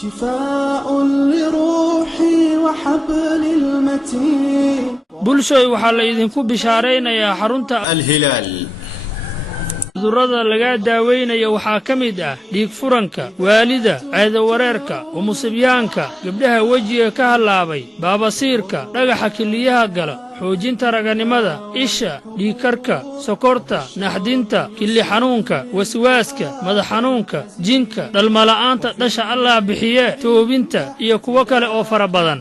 شفاء لروحي وحبل المتين bulshoy waxaa la idinku bishaaraynayaa xarunta الهلال cudurrada laga daaweynayo waxaa ka mid ah dhiig furanka waalida caado wareerka umusibyaanka gabdhaha wejiga ka halaabay baabasiirka dhagaxa kiliyaha gala xoojinta raganimada isha dhiigkarka sokorta naxdinta kili xanuunka waswaaska madax xanuunka jinka dhalmala'aanta dhasha allah bixiye toobinta iyo kuwo kale oo fara badan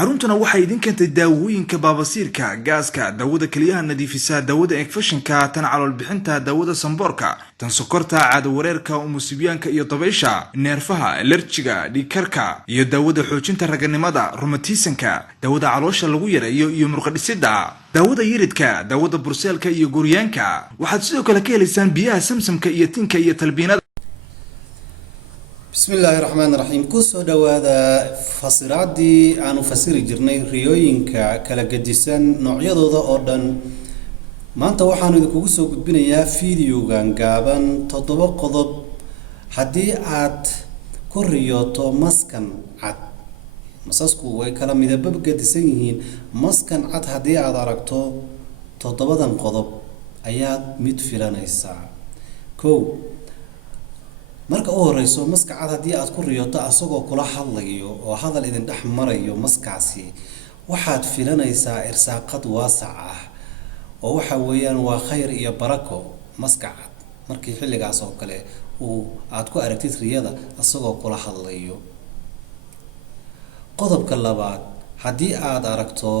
xaruntuna waxay idin keentay daawooyinka baabasiirka gaaska daawada kaliyaha nadiifisa daawada infekshanka tan calool bixinta daawada samboorka tan sokorta caado wareerka umusibyaanka iyo dabaysha neerfaha alerjiga dhiigkarka iyo daawada xoojinta raganimada rumatisanka daawada caloosha lagu yareeyo iyo murqadhisida daawada yiridka daawada burseelka iyo guryaanka waxaad sidoo kale ka helaysaan biyaha samsamka iyo tinka iyo talbiinada بسم الله الرحمن الرحيم كسو دوادا فصيرادي أنا فسيري جرني ريوينكا كلا جديسان نوعيادودا oo dhan maanta waxaan idinku soo gudbinayaa fiidiyowgan gaaban 7 qodob hadii aad ku riyooto maskan cad masasku way kala midab gadisan yihiin maskan cad hadii aad aragto 7 qodob ayaad mid filanaysaa marka uu horeyso maska cad hadii aad ku riyooto asagoo kula hadlayo oo hadal idin dhex marayo maskaasi waxaad filanaysaa irsaaqad waasac ah oo waxa weeyaan waa khayr iyo barako maska cad markii xilligaas oo kale aad ku aragtid riyada asagoo kula hadlayo qodobka labaad hadii aad aragto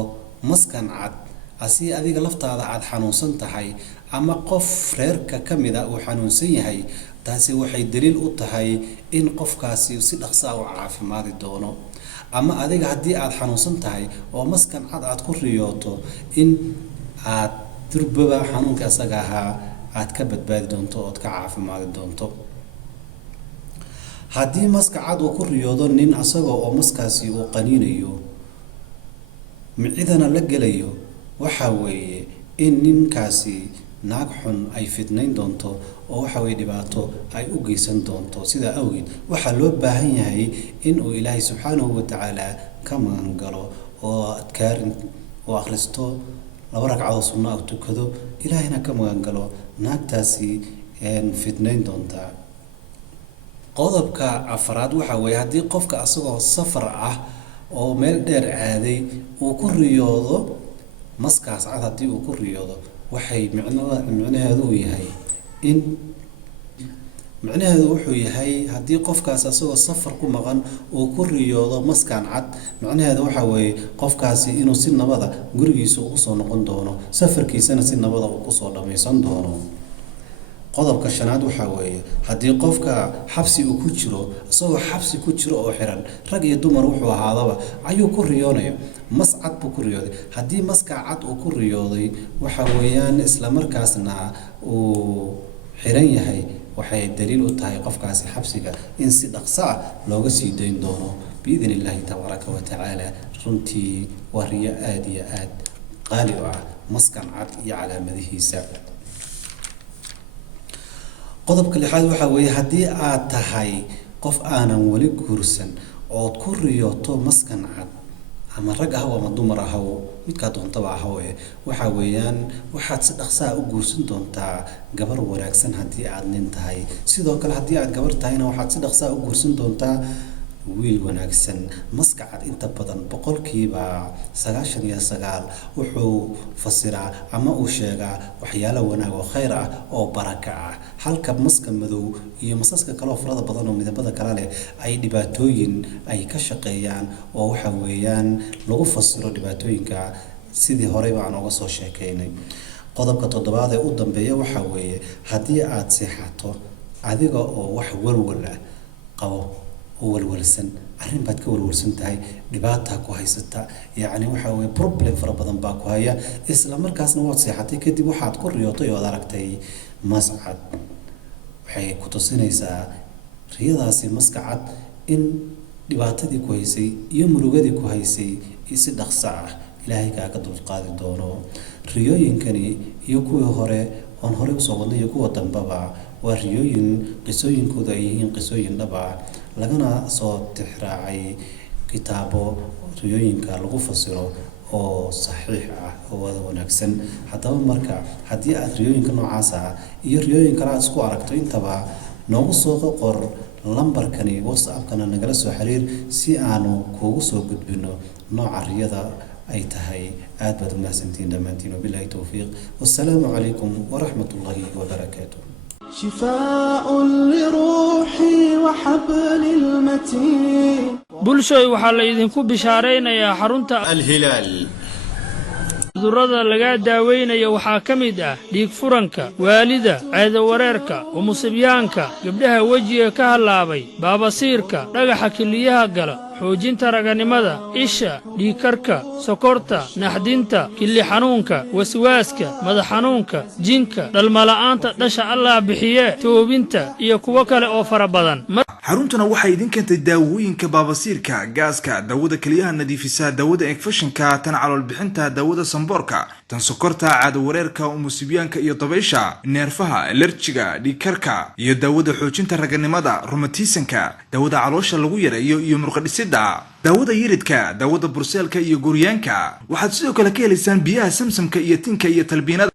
maskan cad asi adiga laftaada aad xanuunsan tahay ama qof reerka kamida uu xanuunsan yahay taasi waxay daliil u tahay in qofkaasi si dhaqso ah u caafimaadi doono ama adiga hadii aad xanuunsan tahay oo maskan cad aad ku riyooto in aad durbaba xanuunka asaga ahaa aad ka badbaadi doonto oo ka caafimaadi doonto hadii maska cad uu ku riyoodo nin asagoo oo maskaasi uu qaniinayo micidana la gelayo waxa weeye in ninkaasi naag xun ay fitnayn doonto oo waxa way dhibaato ay u geysan doonto sida awgeed waxa loo baahan yahay in uu Ilaahay subhanahu wa ta'ala ka magan galo oo adkaarin oo akhristo 2 ragcadood sunna ah tukado Ilaahayna ka magan galo naagtaasi fitnayn doonta qodobka afraad waxa way hadii qofka asagoo safar ah oo meel dheer aaday uu ku riyoodo maskaas cad hadii uu ku riyoodo waxay macnaheedu yahay in macnaheedu wuxuu yahay hadii qofkaas asagoo safar ku maqan uu ku riyoodo maskan cad macnaheedu waxa weeye qofkaasi inuu si nabada gurigiisa ugu soo noqon doono safarkiisana si nabada uu ku soo dhameysan doono qodobka shanaad waxa weeye hadii qofka xabsi uu ku jiro asagoo xabsi ku jiro oo xiran rag iyo dumar wuxuu ahaadaba ayuu ku riyoonayo mas cad buu ku riyooday hadii maska cad uu ku riyooday waxa weeyaan isla markaasna uu xiran yahay waxay daliil u tahay qofkaasi xabsiga in si dhaqso ah looga sii deyn doono biidin Ilaahi tabaaraka wa ta'ala runtii wariya aad iyo aad qaali ah maskan cad iyo calaamadihiisa qodobka lixaad waxa weeye hadii aad tahay qof aanan wali guursan oo ku riyooto maskan cad ama rag ah ama dumar ah midka doontaba ah waxa weeyaan waxaad si dhaqso ah u guursan doontaa gabar wanaagsan hadii aad nin tahay sidoo kale hadii aad gabar tahayna waxaad si dhaqso ah u guursan doontaa wiil wanaagsan maska cad inta badan 99% wuxuu fasiraa ama uu sheegaa waxyaalo wanaag oo khayr ah oo baraka ah halka maska madow iyo masaska kale oo farada badan oo midabada kala leh ay dhibaatooyin ay ka shaqeeyaan oo waxa weeyaan lagu fasiro dhibaatooyinka sidii hore baan uga soo sheekeynay qodobka 7aad ee u dambeeya waxa weeye hadii aad seexato adiga oo wax walwal ah qabo walwalsan arrin baad ka walwalsan tahay dhibaato ku haysata yaani waxa way problem fara badan baa ku haya isla markaasna waad seexatay kadib waxaad ku riyootay oo aragtay mascad waxay ku tusinaysaa riyadaasi mascad in dhibaatadii ku haysay iyo murugadii ku haysay si dhaqso ah Ilaahay ka dulqaadi doono riyooyinkani iyo kuwa hore u soo wadnay kuwa dambaba waa riyooyin qisooyinkooda ay yihiin qisooyin dhab ah lagana soo tixraacay kitaabo riyooyinka lagu fasiro oo saxiix ah oo wada wanaagsan. haddaba marka haddii aad riyooyinka noocaas ah iyo riyooyin kale isku aragto intaba noogu soo qor lambarkani WhatsApp-kana nagala soo xiriir si aanu kuugu soo gudbino nooca riyada ay tahay. aad baad u mahadsantihiin dhammaantiin. wabillahi tawfiiq. wassalaamu calaykum waraxmatullaahi wabarakaatuh. شفاء لروحي وحبل المتين. bulshoy waxaa la idinku bishaaraynayaa xarunta الهلال. cudurrada laga daaweynayo waxaa ka mid ah dhiig furanka, waalida, caado wareerka, umusibyaanka, gabdhaha wejiga ka halaabay, baabasiirka, dhagaxa kiliyaha gala, xoojinta raganimada, isha, dhiigkarka, sokorta, naxdinta, kili xanuunka, waswaaska, madax xanuunka, jinka, dhalmala'aanta dhasha Allah bixiye, toobinta iyo kuwo kale oo fara badan. xaruntuna waxay idin keentay daawooyinka baabasiirka, gaaska, daawada kaliyaha nadiifisa, daawada infekshanka, tan calool bixinta, daawada samboorka, tan sokorta, caado wareerka, umusibyaanka iyo dabaysha, neerfaha, alerjiga, dhiigkarka iyo daawada xoojinta raganimada, rumatiisanka, daawada caloosha lagu yareeyo iyo murqadhisida, daawada yiridka, daawada burseelka iyo guryaanka. waxaad sidoo kale ka helaysaan biyaha samsamka iyo tinka iyo talbiinada.